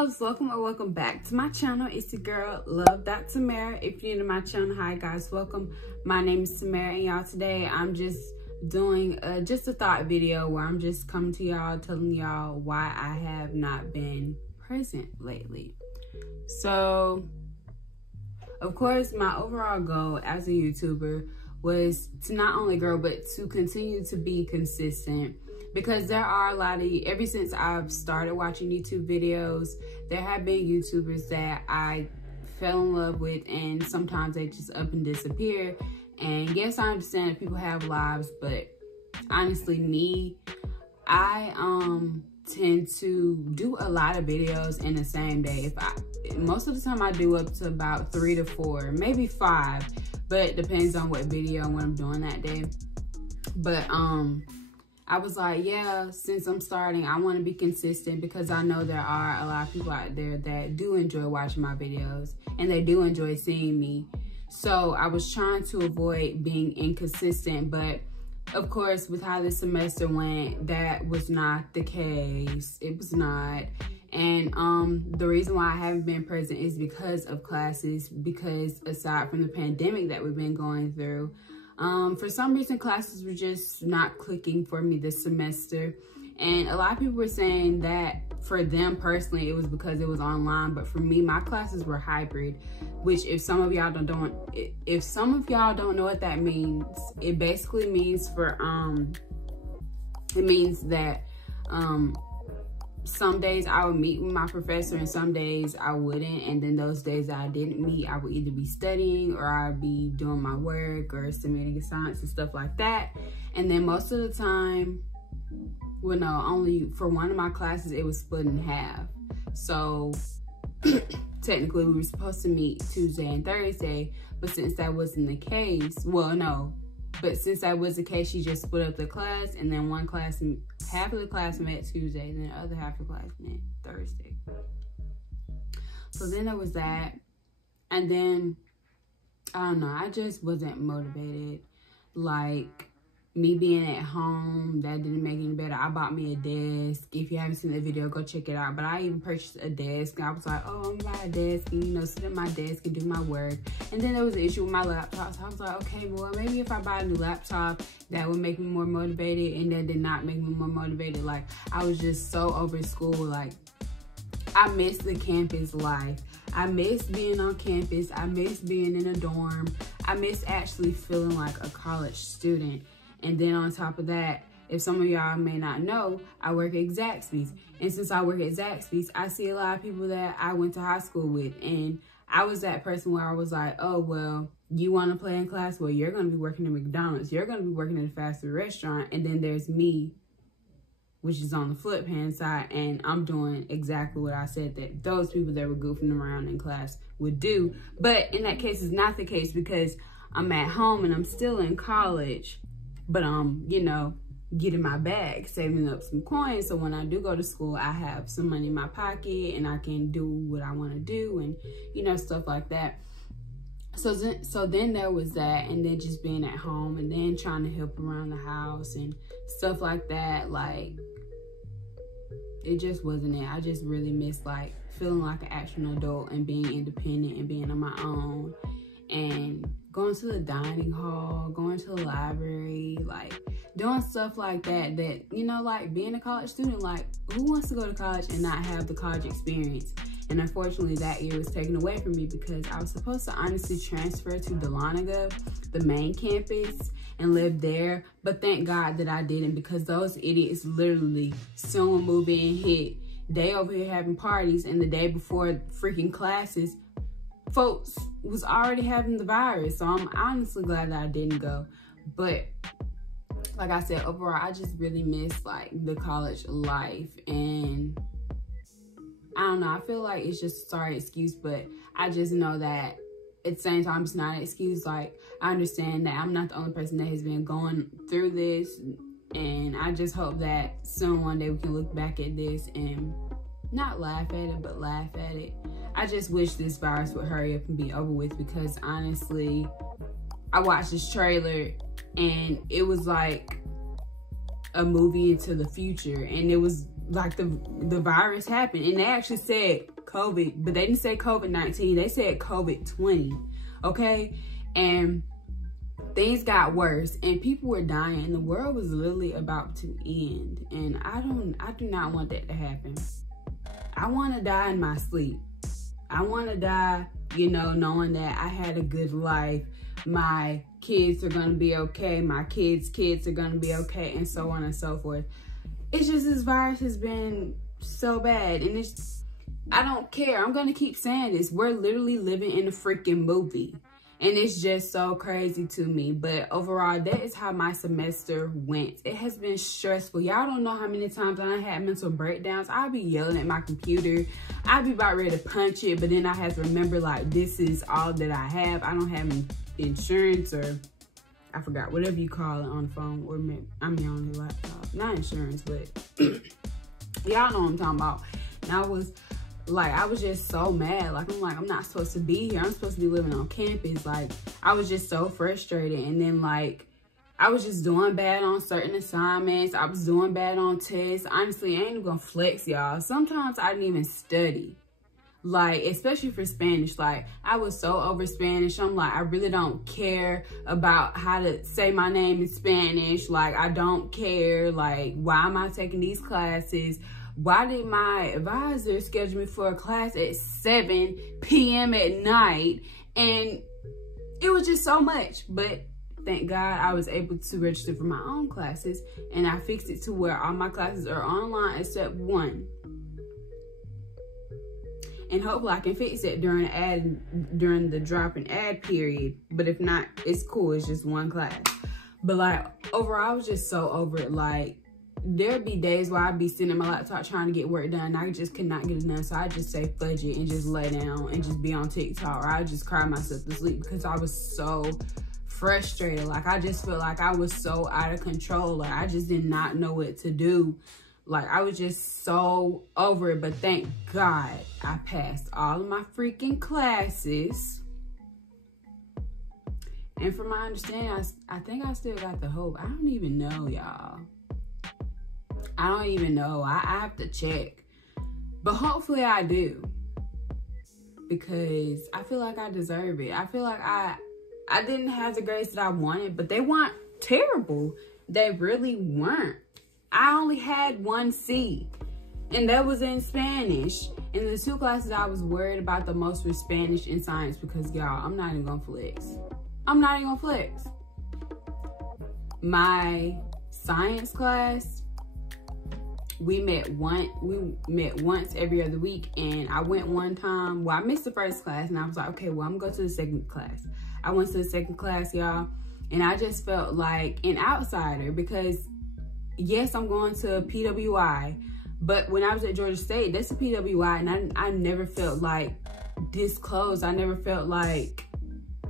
loves, welcome or welcome back to my channel. It's your girl Tamera. If you're new to my channel, hi guys, welcome. My name is Tamera, and y'all, today I'm just doing just a thought video where I'm just coming to y'all telling y'all why I have not been present lately. So of course my overall goal as a YouTuber was to not only grow but to continue to be consistent, because there are a lot of, ever since I've started watching YouTube videos, there have been YouTubers that I fell in love with, and sometimes they just up and disappear. And yes, I understand that people have lives, but honestly, me, I tend to do a lot of videos in the same day. Most of the time I do up to about 3 to 4, maybe 5, but it depends on what video and what I'm doing that day. But I was like, yeah, since I'm starting, I want to be consistent, because I know there are a lot of people out there that do enjoy watching my videos and they do enjoy seeing me. So I was trying to avoid being inconsistent, but of course, with how this semester went, that was not the case. It was not. And the reason why I haven't been present is because of classes, because aside from the pandemic that we've been going through, for some reason, classes were just not clicking for me this semester. And a lot of people were saying that for them personally, it was because it was online. But for me, my classes were hybrid, which if some of y'all don't know what that means, it basically means that some days I would meet with my professor and some days I wouldn't. And then those days that I didn't meet, I would either be studying or I'd be doing my work or submitting assignments and stuff like that. And then most of the time, well, no, only for one of my classes, it was split in half. So technically we were supposed to meet Tuesday and Thursday, but since that wasn't the case, well, no, but since that was the case, she just split up the class, and then one class, half of the class met Tuesday, and the other half of the class met Thursday. So then there was that. And then, I don't know, I just wasn't motivated. Like, me being at home, that didn't make any better. I bought me a desk. If you haven't seen the video, go check it out. But I even purchased a desk. I was like, oh, I'm gonna buy a desk and, you know, sit at my desk and do my work. And then there was an issue with my laptop. So I was like, okay, well, maybe if I buy a new laptop, that would make me more motivated. And that did not make me more motivated. Like, I was just so over school. Like, I missed the campus life. I miss being on campus. I miss being in a dorm. I miss actually feeling like a college student. And then on top of that, if some of y'all may not know, I work at Zaxby's. And since I work at Zaxby's, I see a lot of people that I went to high school with. And I was that person where I was like, oh, well, you want to play in class? Well, you're going to be working at McDonald's. You're going to be working at a fast food restaurant. And then there's me, which is on the flip hand side. And I'm doing exactly what I said that those people that were goofing around in class would do. But in that case, it's not the case, because I'm at home and I'm still in college. But you know, getting my bag, saving up some coins, so when I do go to school, I have some money in my pocket and I can do what I want to do, and you know, stuff like that. So then there was that, and then just being at home, and then trying to help around the house and stuff like that. Like, it just wasn't it. I just really missed like feeling like an actual adult and being independent and being on my own, and going to the dining hall, going to the library, like doing stuff like that, you know, like being a college student, like who wants to go to college and not have the college experience? And unfortunately that year was taken away from me, because I was supposed to honestly transfer to Dahlonega, the main campus, and live there. But thank God that I didn't, because those idiots literally, someone move in, hit, they over here having parties, and the day before freaking classes, folks was already having the virus. So I'm honestly glad that I didn't go. But like I said, overall, I just really miss like the college life. And I don't know, I feel like it's just a sorry excuse, but I just know that at the same time, it's not an excuse. Like, I understand that I'm not the only person that has been going through this, and I just hope that soon one day we can look back at this and not laugh at it, but laugh at it. I just wish this virus would hurry up and be over with, because honestly, I watched this trailer and it was like a movie into the future, and it was like the virus happened. And they actually said COVID, but they didn't say COVID-19. They said COVID-20, okay? And things got worse and people were dying and the world was literally about to end. And I do not want that to happen. I want to die in my sleep. I want to die, you know, knowing that I had a good life. My kids are going to be okay. My kids' kids are going to be okay, and so on and so forth. It's just this virus has been so bad, and I don't care. I'm going to keep saying this. We're literally living in a freaking movie, and it's just so crazy to me. But overall, that is how my semester went. It has been stressful. Y'all don't know how many times I had mental breakdowns. I'll be yelling at my computer. I'll be about ready to punch it, but then I have to remember, like, this is all that I have. I don't have insurance, or I forgot, whatever you call it on the phone, or I mean on the laptop. Not insurance, but y'all know what I'm talking about. And I was just so mad. Like, I'm not supposed to be here. I'm supposed to be living on campus. Like, I was just so frustrated. And then, like, I was just doing bad on certain assignments. I was doing bad on tests. Honestly, I ain't even gonna flex, y'all. Sometimes I didn't even study. Like, especially for Spanish. Like, I was so over Spanish. I'm like, I really don't care about how to say my name in Spanish. Like, I don't care. Like, why am I taking these classes? Why did my advisor schedule me for a class at 7 p.m. at night? And it was just so much. But thank God I was able to register for my own classes. And I fixed it to where all my classes are online except one. And hopefully I can fix it during the drop and ad period. But if not, it's cool. It's just one class. But like, overall, I was just so over it. Like, there'd be days where I'd be sitting at my laptop trying to get work done. And I just could not get it done. So I'd just say fudge it and just lay down and just be on TikTok. Or I'd just cry myself to sleep because I was so frustrated. Like, I just felt like I was so out of control. Like, I just did not know what to do. Like, I was just so over it. But thank God I passed all of my freaking classes. And from my understanding, I think I still got the hope. I don't even know, y'all. I don't even know. I have to check. But hopefully I do. Because I feel like I deserve it. I feel like I didn't have the grades that I wanted. But they weren't terrible. They really weren't. I only had 1 C, and that was in Spanish. And the 2 classes I was worried about the most were Spanish and science because, y'all, I'm not even gonna flex. I'm not even gonna flex. My science class, we met once every other week, and I went one time. Well, I missed the first class, and I was like, okay, well, I'm gonna go to the second class. I went to the second class, y'all, and I just felt like an outsider because, yes, I'm going to PWI, but when I was at Georgia State, that's a PWI, and I never felt like disclosed. I never felt like,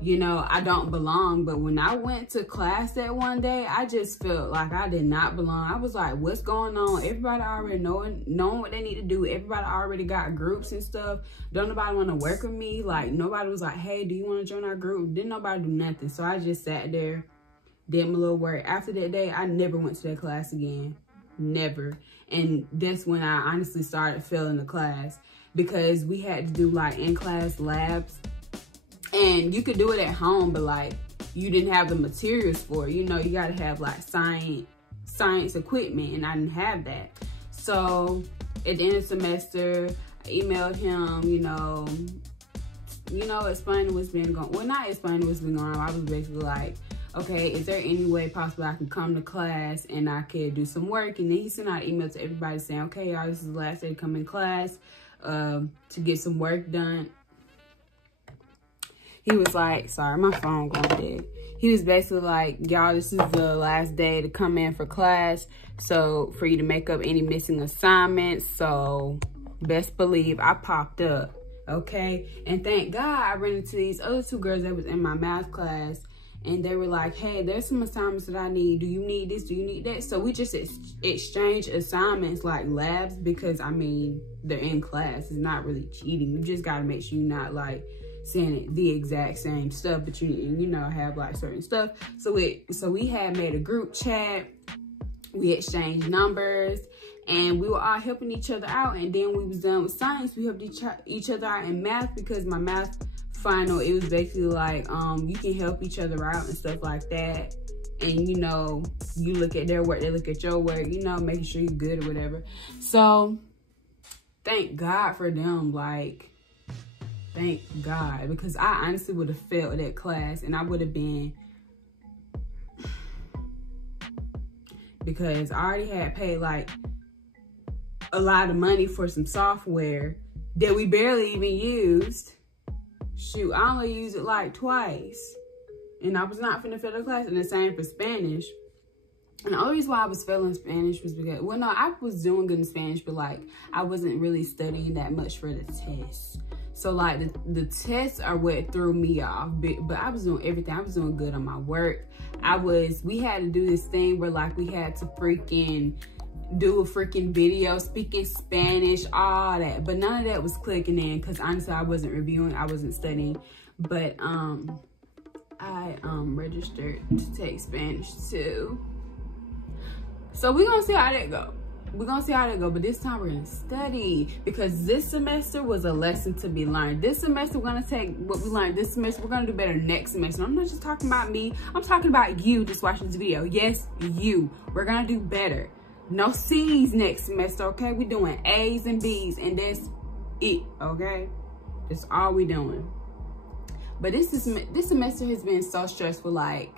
you know, I don't belong. But when I went to class that one day, I just felt like I did not belong. I was like, what's going on? Everybody already knowing what they need to do. Everybody already got groups and stuff. Don't nobody want to work with me. Like, nobody was like, hey, do you want to join our group? Didn't nobody do nothing. So I just sat there, did my little work. After that day, I never went to that class again. Never. And that's when I honestly started failing the class because we had to do like in-class labs. And you could do it at home, but like you didn't have the materials for it. You know, you got to have like science equipment, and I didn't have that. So at the end of the semester, I emailed him, you know, explaining what's been going on. Well, not explaining what's been going on. I was basically like, okay, is there any way possible I can come to class and I could do some work? And then he sent out an email to everybody saying, okay, y'all, this is the last day to come in class to get some work done. He was like, sorry, my phone going dead. He was basically like, y'all, this is the last day to come in for class. So for you to make up any missing assignments. So best believe I popped up, okay? And thank God I ran into these other 2 girls that was in my math class. And they were like, hey, there's some assignments that I need. Do you need this? Do you need that? So we just exchanged assignments like labs because, I mean, they're in class. It's not really cheating. You just got to make sure you're not like saying the exact same stuff, but you know, have like certain stuff. So we had made a group chat. We exchanged numbers, and we were all helping each other out. And then we was done with science, we helped each other out in math, because my math final, it was basically like, you can help each other out and stuff like that. And you know, you look at their work, they look at your work, you know, making sure you're good or whatever. So thank God for them, like, thank God, because I honestly would have failed that class, and I would have been, because I already had paid like a lot of money for some software that we barely even used. Shoot, I only used it like twice, and I was not finna fail the class. And the same for Spanish. And the only reason why I was failing Spanish was because, well, no, I was doing good in Spanish, but like I wasn't really studying that much for the test. So like the tests are what threw me off, but I was doing everything. I was doing good on my work. We had to do this thing where like we had to freaking do a freaking video speaking Spanish, all that, but none of that was clicking in, because honestly I wasn't reviewing, I wasn't studying. But I registered to take Spanish too, so we're gonna see how that go. But this time we're gonna study, because this semester was a lesson to be learned. This semester we're gonna take what we learned this semester, we're gonna do better next semester. I'm not just talking about me, I'm talking about you just watching this video. Yes, you. We're gonna do better. No C's next semester, okay? We're doing A's and B's, and that's it, okay? That's all we're doing. But this semester has been so stressful, like,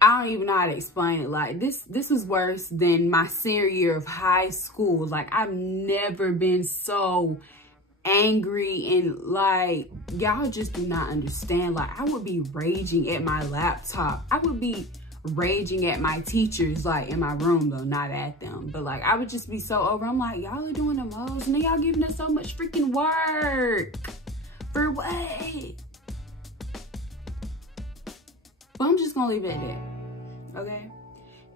I don't even know how to explain it. Like, this was worse than my senior year of high school. Like, I've never been so angry, and like, y'all just do not understand. Like, I would be raging at my laptop. I would be raging at my teachers, like in my room though, not at them, but like I would just be so over. I'm like, y'all are doing the most, and then y'all giving us so much freaking work for what? But I'm just gonna leave it at that, okay?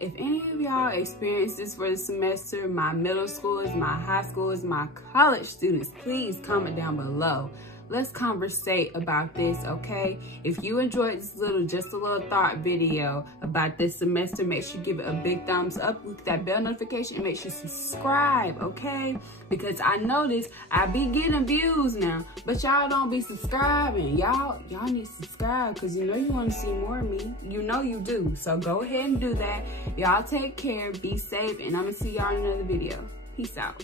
If any of y'all experience this for the semester, my middle schoolers, my high schoolers, my college students, please comment down below. Let's conversate about this, okay? If you enjoyed this just a little thought video about this semester, make sure you give it a big thumbs up with that bell notification, and make sure you subscribe, okay? Because I notice I be getting views now, but y'all don't be subscribing. Y'all need to subscribe, because you know you want to see more of me. You know you do. So go ahead and do that. Y'all take care, be safe, and I'm gonna see y'all in another video. Peace out.